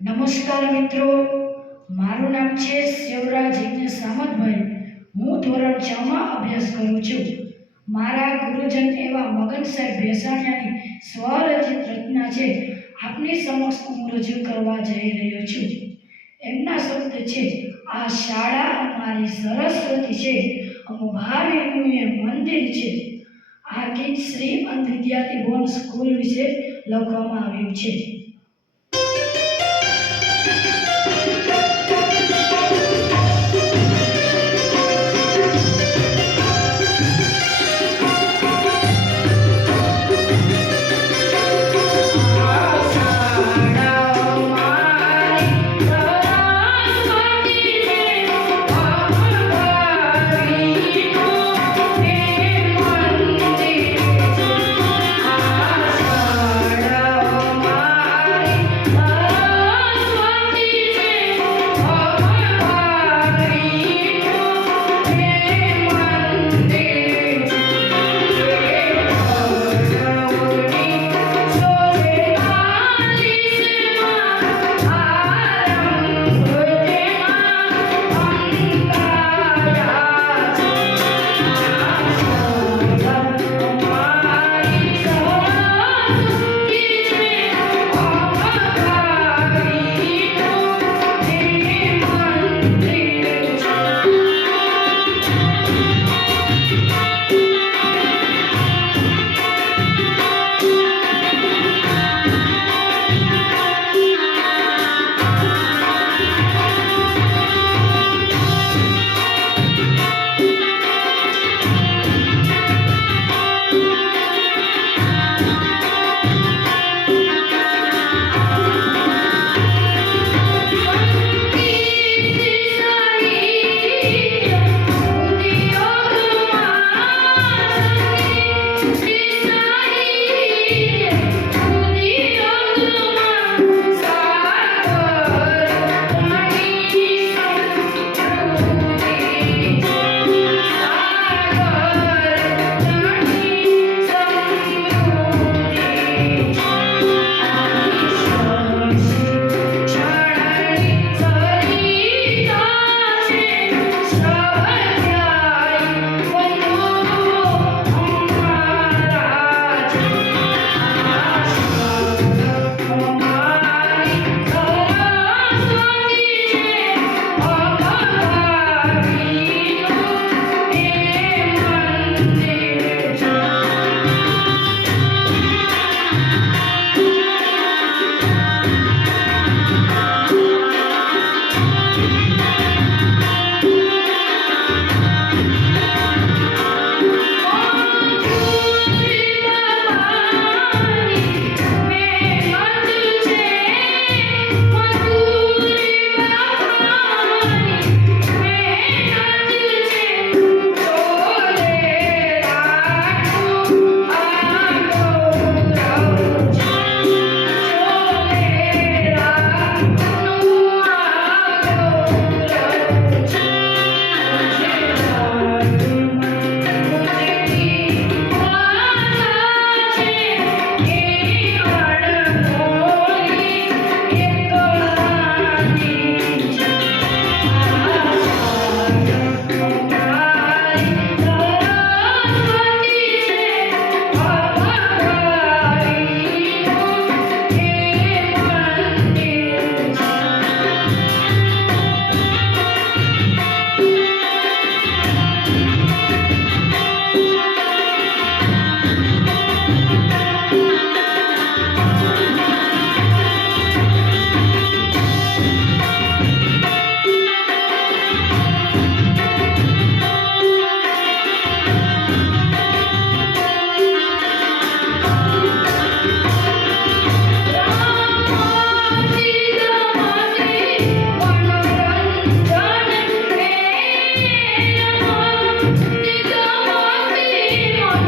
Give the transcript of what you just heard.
નમસ્કાર મિત્રો. મારું નામ છે શિવરાજ યજ્ઞ સામતભાઈ. હું ધોરણ છ માં અભ્યાસ કરું છું. મારા ગુરુજન એવા મગન સાહેબ ભેસાણિયાની સ્વરચિત રચના છે. આપની સમક્ષ હું રજૂ કરવા જઈ રહ્યો છું. એમના શબ્દ છે, આ શાળા અમારી સરસ્વતી છે. અમુ ભાવિનું એ મંદિર છે. આ ગીત શ્રી અંધ વિદ્યાર્થી ભવન સ્કૂલ વિશે લખવામાં આવ્યું છે. Sing